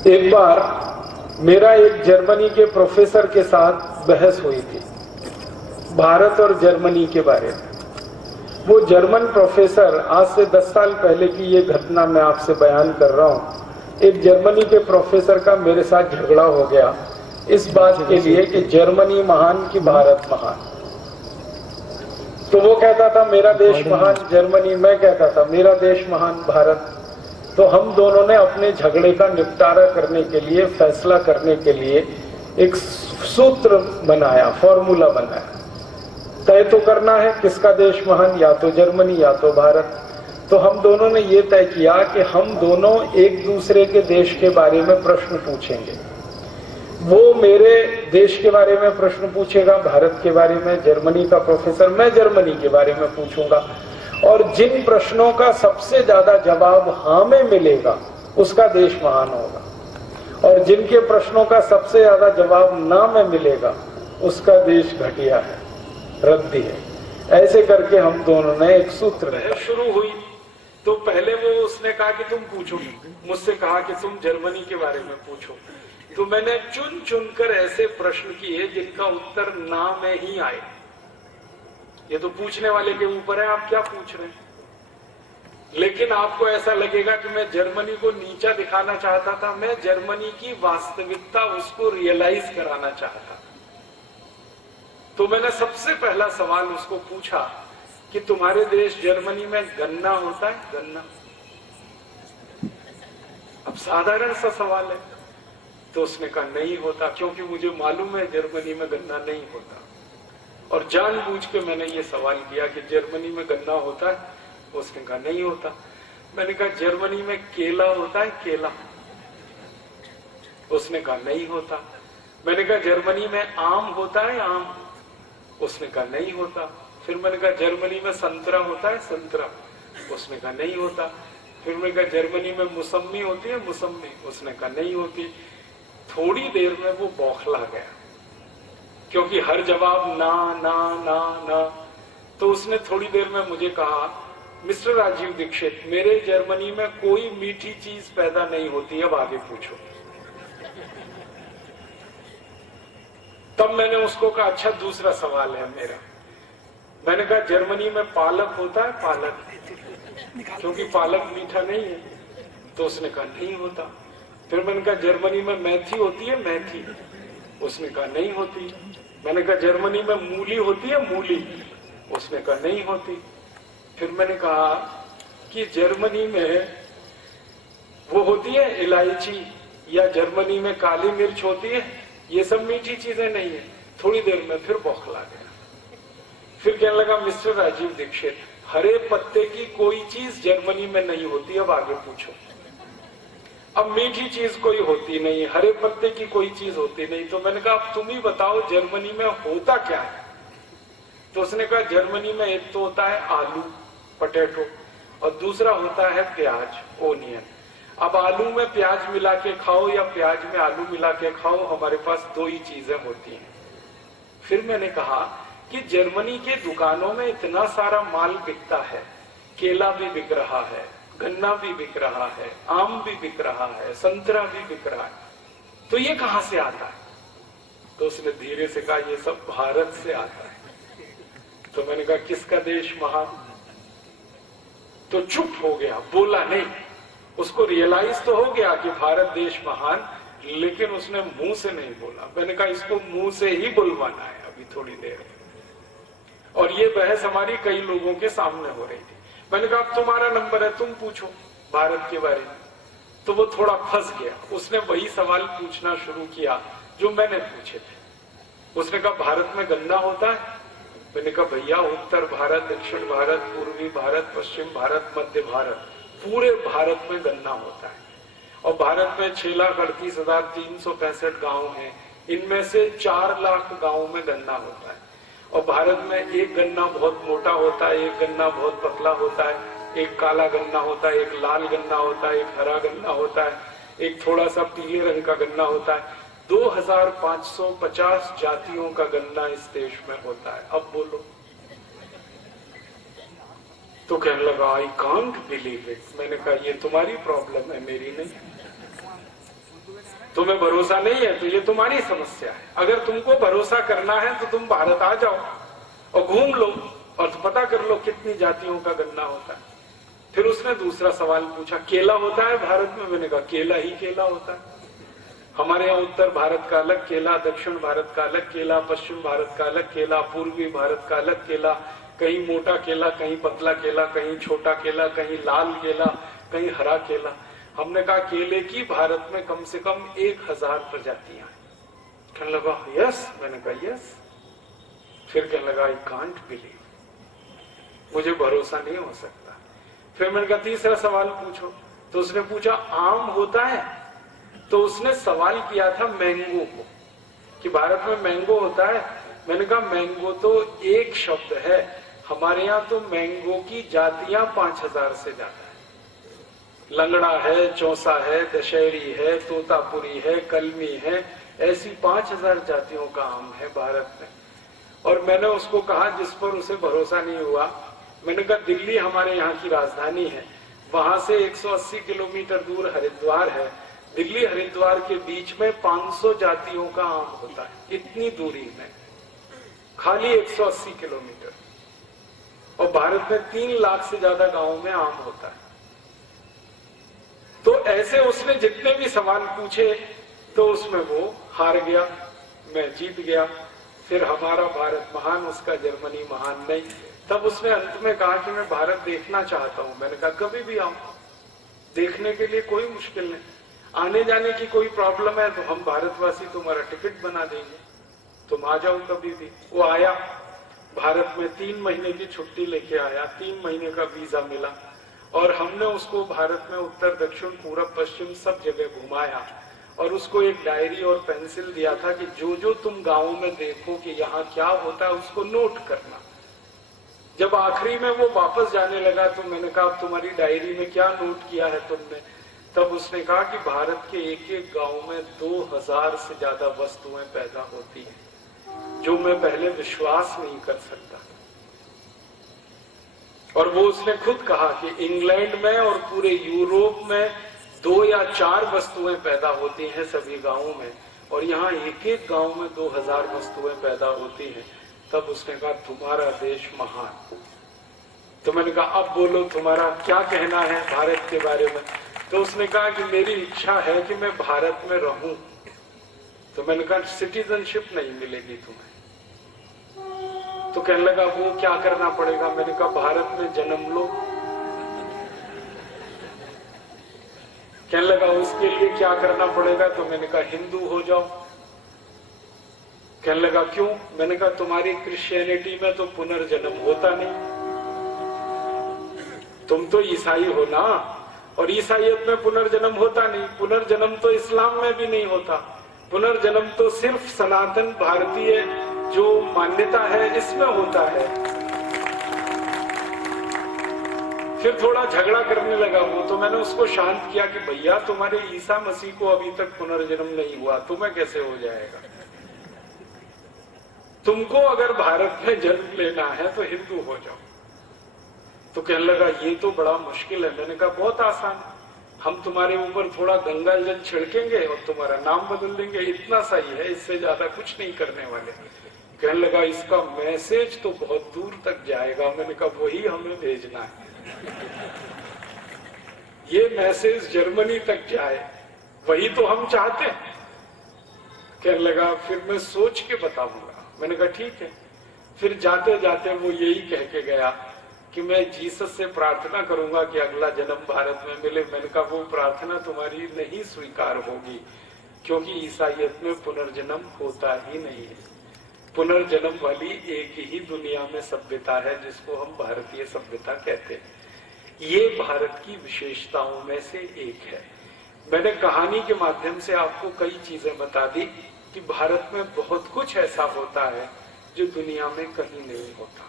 एक बार मेरा एक जर्मनी के प्रोफेसर के साथ बहस हुई थी भारत और जर्मनी के बारे में। वो जर्मन प्रोफेसर, आज से 10 साल पहले की ये घटना मैं आपसे बयान कर रहा हूँ। एक जर्मनी के प्रोफेसर का मेरे साथ झगड़ा हो गया इस बात के लिए कि जर्मनी महान कि भारत महान। तो वो कहता था मेरा देश महान जर्मनी, मैं कहता था मेरा देश महान भारत। तो हम दोनों ने अपने झगड़े का निपटारा करने के लिए, फैसला करने के लिए एक सूत्र बनाया, फॉर्मूला बनाया। तय तो करना है किसका देश महान, या तो जर्मनी या तो भारत। तो हम दोनों ने ये तय किया कि हम दोनों एक दूसरे के देश के बारे में प्रश्न पूछेंगे। वो मेरे देश के बारे में प्रश्न पूछेगा, भारत के बारे में, जर्मनी का प्रोफेसर, मैं जर्मनी के बारे में पूछूंगा। और जिन प्रश्नों का सबसे ज्यादा जवाब हाँ में मिलेगा उसका देश महान होगा, और जिनके प्रश्नों का सबसे ज्यादा जवाब ना में मिलेगा उसका देश घटिया है, रद्दी है। ऐसे करके हम दोनों ने एक सूत्र शुरू हुई। तो पहले वो उसने कहा कि तुम पूछो, मुझसे कहा कि तुम जर्मनी के बारे में पूछो। तो मैंने चुन चुनकर ऐसे प्रश्न किए जिनका उत्तर ना में ही आए। ये तो पूछने वाले के ऊपर है आप क्या पूछ रहे हैं। लेकिन आपको ऐसा लगेगा कि मैं जर्मनी को नीचा दिखाना चाहता था, मैं जर्मनी की वास्तविकता उसको रियलाइज कराना चाहता। तो मैंने सबसे पहला सवाल उसको पूछा कि तुम्हारे देश जर्मनी में गन्ना होता है? गन्ना। अब साधारण सा सवाल है। तो उसने कहा नहीं होता, क्योंकि मुझे मालूम है जर्मनी में गन्ना नहीं होता। और जानबूझ के मैंने ये सवाल किया कि जर्मनी में गन्ना होता है? उसने कहा नहीं होता। मैंने कहा जर्मनी में केला होता है? केला। उसने कहा नहीं होता। मैंने कहा जर्मनी में आम होता है? आम। उसने कहा नहीं होता। फिर मैंने कहा जर्मनी में संतरा होता है? संतरा। उसने कहा नहीं होता। फिर मैंने कहा जर्मनी में मौसम्मी होती है? मौसम्मी। उसने कहा नहीं होती। थोड़ी देर में वो बौखला गया, क्योंकि हर जवाब ना ना ना ना। तो उसने थोड़ी देर में मुझे कहा, मिस्टर राजीव दीक्षित, मेरे जर्मनी में कोई मीठी चीज पैदा नहीं होती, अब आगे पूछो। तब मैंने उसको कहा अच्छा दूसरा सवाल है मेरा। मैंने कहा जर्मनी में पालक होता है? पालक। क्योंकि पालक मीठा नहीं है। तो उसने कहा नहीं होता। फिर मैंने कहा जर्मनी में मेथी होती है? मेथी। उसने कहा नहीं होती। मैंने कहा जर्मनी में मूली होती है? मूली। उसने कहा नहीं होती। फिर मैंने कहा कि जर्मनी में वो होती है इलायची, या जर्मनी में काली मिर्च होती है? ये सब मीठी चीजें नहीं है। थोड़ी देर में फिर बौखला गया। फिर कहने लगा मिस्टर राजीव दीक्षित, हरे पत्ते की कोई चीज जर्मनी में नहीं होती, अब आगे पूछो। अब मीठी चीज कोई होती नहीं, हरे पत्ते की कोई चीज होती नहीं। तो मैंने कहा अब तुम ही बताओ जर्मनी में होता क्या है। तो उसने कहा जर्मनी में एक तो होता है आलू, पोटैटो, और दूसरा होता है प्याज, ओनियन। अब आलू में प्याज मिला के खाओ या प्याज में आलू मिला के खाओ, हमारे पास दो ही चीजें होती हैं। फिर मैंने कहा कि जर्मनी के दुकानों में इतना सारा माल बिकता है, केला भी बिक रहा है, गन्ना भी बिक रहा है, आम भी बिक रहा है, संतरा भी बिक रहा है, तो ये कहां से आता है? तो उसने धीरे से कहा ये सब भारत से आता है। तो मैंने कहा किसका देश महान? तो चुप हो गया, बोला नहीं। उसको रियलाइज तो हो गया कि भारत देश महान, लेकिन उसने मुंह से नहीं बोला। मैंने कहा इसको मुंह से ही बुलवाना है अभी थोड़ी देर। और ये बहस हमारी कई लोगों के सामने हो रही थी। मैंने कहा अब तुम्हारा नंबर है, तुम पूछो भारत के बारे में। तो वो थोड़ा फंस गया, उसने वही सवाल पूछना शुरू किया जो मैंने पूछे थे। उसने कहा भारत में गन्ना होता है? मैंने कहा भैया उत्तर भारत, दक्षिण भारत, पूर्वी भारत, पश्चिम भारत, मध्य भारत, पूरे भारत में गन्ना होता है। और भारत में 6,38,365 गांव हैं, इनमें से 4 लाख गांवों में गन्ना होता है। और भारत में एक गन्ना बहुत मोटा होता है, एक गन्ना बहुत पतला होता है, एक काला गन्ना होता है, एक लाल गन्ना होता है, एक हरा गन्ना होता है, एक थोड़ा सा पीले रंग का गन्ना होता है। 2550 जातियों का गन्ना इस देश में होता है। अब बोलो। तो कहने लगा आई कांट बिलीव इट। मैंने कहा ये तुम्हारी प्रॉब्लम है, मेरी नहीं। तुम्हें भरोसा नहीं है तो ये तुम्हारी समस्या है। अगर तुमको भरोसा करना है तो तुम भारत आ जाओ और घूम लो और पता कर लो कितनी जातियों का गन्ना होता है। फिर उसने दूसरा सवाल पूछा, केला होता है भारत में? मैंने कहा केला ही केला होता है। हमारे यहाँ उत्तर भारत का अलग केला, दक्षिण भारत का अलग केला, पश्चिम भारत का अलग केला, पूर्वी भारत का अलग केला, कहीं मोटा केला, कहीं पतला केला, कहीं छोटा केला, कहीं लाल केला, कहीं हरा केला। हमने कहा केले की भारत में कम से कम 1000 प्रजातियां हैं। कहने लगा यस। मैंने कहा यस। फिर कहने लगा आई कांट बिलीव, मुझे भरोसा नहीं हो सकता। फिर मैंने कहा तीसरा सवाल पूछो। तो उसने पूछा आम होता है? तो उसने सवाल किया था मैंगो को कि भारत में मैंगो होता है। मैंने कहा मैंगो तो एक शब्द है, हमारे यहाँ तो मैंगो की जातियां 5000 से ज्यादा है। लंगड़ा है, चौसा है, दशहरी है, तोतापुरी है, कलमी है, ऐसी 5000 जातियों का आम है भारत में। और मैंने उसको कहा, जिस पर उसे भरोसा नहीं हुआ, मैंने कहा दिल्ली हमारे यहाँ की राजधानी है, वहां से 180 किलोमीटर दूर हरिद्वार है। दिल्ली हरिद्वार के बीच में 500 जातियों का आम होता है, इतनी दूरी में, खाली 180 किलोमीटर। और भारत में 3 लाख से ज्यादा गांवों में आम होता है। तो ऐसे उसने जितने भी सवाल पूछे तो उसमें वो हार गया, मैं जीत गया। फिर हमारा भारत महान, उसका जर्मनी महान नहीं। तब उसने अंत में कहा कि मैं भारत देखना चाहता हूं। मैंने कहा कभी भी आओ, देखने के लिए कोई मुश्किल नहीं। आने जाने की कोई प्रॉब्लम है तो हम भारतवासी तुम्हारा टिकट बना देंगे, तुम आ जाओ कभी भी। वो आया, भारत में 3 महीने की छुट्टी लेके आया, 3 महीने का वीजा मिला और हमने उसको भारत में उत्तर दक्षिण पूरब पश्चिम सब जगह घुमाया और उसको एक डायरी और पेंसिल दिया था कि जो जो तुम गाँव में देखो कि यहाँ क्या होता है उसको नोट करना। जब आखिरी में वो वापस जाने लगा तो मैंने कहा तुम्हारी डायरी में क्या नोट किया है तुमने? तब उसने कहा कि भारत के एक एक गांव में 2000 से ज्यादा वस्तुएं पैदा होती हैं, जो मैं पहले विश्वास नहीं कर सकता। और वो उसने खुद कहा कि इंग्लैंड में और पूरे यूरोप में 2 या 4 वस्तुएं पैदा होती हैं सभी गांवों में, और यहाँ एक एक गांव में 2000 वस्तुएं पैदा होती हैं। तब उसने कहा तुम्हारा देश महान। तो मैंने कहा अब बोलो तुम्हारा क्या कहना है भारत के बारे में? तो उसने कहा कि मेरी इच्छा है कि मैं भारत में रहूं। तो मैंने कहा सिटीजनशिप नहीं मिलेगी तुम्हें। तो कहने लगा वो क्या करना पड़ेगा? मैंने कहा भारत में जन्म लो। कहने लगा उसके लिए क्या करना पड़ेगा? तो मैंने कहा हिंदू हो जाओ। कहने लगा क्यों? मैंने कहा तुम्हारी क्रिश्चियनिटी में तो पुनर्जन्म होता नहीं, तुम तो ईसाई हो ना, और ईसाइयत में पुनर्जन्म होता नहीं। पुनर्जन्म तो इस्लाम में भी नहीं होता। पुनर्जन्म तो सिर्फ सनातन भारतीय जो मान्यता है इसमें होता है। फिर थोड़ा झगड़ा करने लगा वो, तो मैंने उसको शांत किया कि भैया तुम्हारे ईसा मसीह को अभी तक पुनर्जन्म नहीं हुआ, तुम्हें कैसे हो जाएगा? तुमको अगर भारत में जन्म लेना है तो हिंदू हो जाओ। तो कहने लगा ये तो बड़ा मुश्किल है। मैंने कहा बहुत आसान है, हम तुम्हारे ऊपर थोड़ा गंगा जल छिड़केंगे और तुम्हारा नाम बदल देंगे, इतना सही है, इससे ज्यादा कुछ नहीं करने वाले। कहने लगा इसका मैसेज तो बहुत दूर तक जाएगा। मैंने कहा वही हमें भेजना है, ये मैसेज जर्मनी तक जाए, वही तो हम चाहते हैं। कहने लगा फिर मैं सोच के बताऊंगा। मैंने कहा ठीक है। फिर जाते जाते वो यही कह के गया कि मैं जीसस से प्रार्थना करूंगा कि अगला जन्म भारत में मिले। मैंने कहा वो प्रार्थना तुम्हारी नहीं स्वीकार होगी, क्योंकि ईसाइयत में पुनर्जन्म होता ही नहीं है। पुनर्जन्म वाली एक ही दुनिया में सभ्यता है जिसको हम भारतीय सभ्यता कहते हैं। ये भारत की विशेषताओं में से एक है। मैंने कहानी के माध्यम से आपको कई चीजें बता दी कि भारत में बहुत कुछ ऐसा होता है जो दुनिया में कहीं नहीं होता।